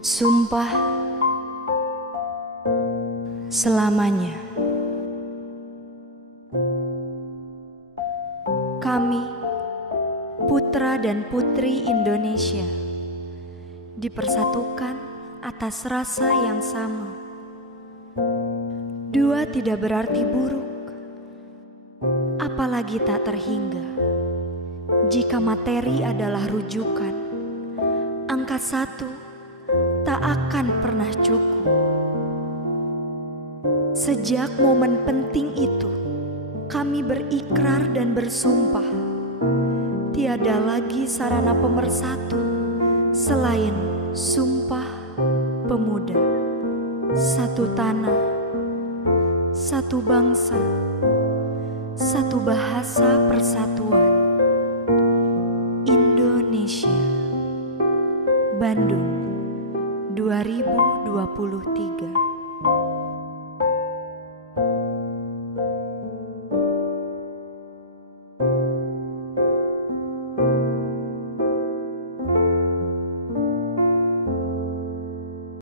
Sumpah selamanya. Kami, putra dan putri Indonesia, dipersatukan atas rasa yang sama. Dua tidak berarti buruk, apalagi tak terhingga. Jika materi adalah rujukan, angka 1 tak akan pernah cukup. Sejak momen penting itu, kami berikrar dan bersumpah, tiada lagi sarana pemersatu selain Sumpah Pemuda. Satu tanah, satu bangsa, satu bahasa persatuan. Indonesia. Bandung 2023.